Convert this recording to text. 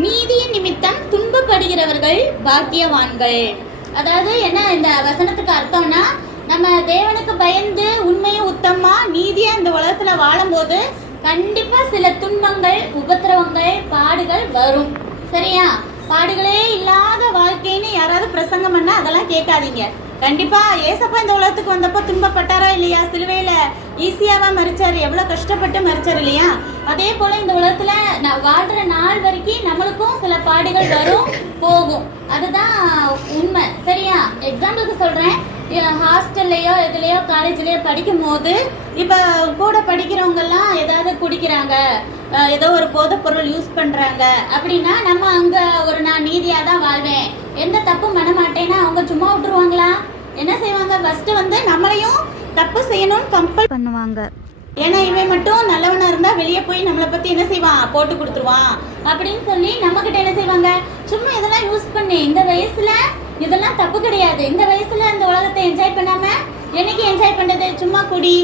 நீதியின் நிமித்தம் துன்பப்படுகிறவர்கள் பாக்கியவான்கள். அதாவது என்ன இந்த வசனத்துக்கு அர்த்தம்னா, நம்ம தேவனுக்கு பயந்து உண்மையும் உத்தமா நீதியா இந்த உலகத்துல வாழும்போது கண்டிப்பா சில துன்பங்கள், உபத்திரவங்கள், பாடுகள் வரும். சரியா? பாடுகளே இல்லாத வாழ்க்கைன்னு யாராவது பிரசங்கம் பண்ணா அதெல்லாம் கேட்காதீங்க. கண்டிப்பா ஏசப்பா இந்த உலகத்துக்கு வந்தப்போ துன்பப்பட்டாரா இல்லையா? சிலுவையில ஈஸியாவா மறிச்சாரு, எவ்வளவு கஷ்டப்பட்டு மறிச்சாரு இல்லையா? அதே போல இந்த உலகத்துல வாழ்ற நாள் வரைக்கும் நம்மளுக்கும் சில பாடுகள் வரும், போகும். அதுதான் உண்மை. சரியா? எக்ஸாம்பிளுக்கு சொல்றேன், ஹாஸ்டல்லையோ இதுலையோ காலேஜ்லயோ படிக்கும் போது இப்ப கூட படிக்கிறவங்க எல்லாம் ஏதாவது குடிக்கிறாங்க, ஏதோ ஒரு போதைப் பொருள் யூஸ் பண்றாங்க அப்படின்னா நம்ம அங்க நான் நீதியா தான் வாழ்வேன், எந்த தப்பும் பண்ண மாட்டேன்னா அவங்க சும்மா விட்டுருவாங்களா? என்ன செய்வாங்க? ஃபர்ஸ்ட் நம்மளையும் தப்பு செய்யணும்னு கம்பல் பண்ணுவாங்க. ஏன்னா இவன் மட்டும் நல்லவனா இருந்தா வெளியே போய் நம்மளை பத்தி என்ன செய்வான், போட்டு கொடுத்துருவான் அப்படின்னு சொல்லி நம்ம கிட்ட என்ன செய்வாங்க, சும்மா இதெல்லாம் யூஸ் பண்ணி இந்த வயசுல இதெல்லாம் தப்பு கிடையாது, இந்த வயசுல இந்த உலகத்தை என்ஜாய் பண்ணாம என்னைக்கு என்ஜாய் பண்றது, சும்மா குடி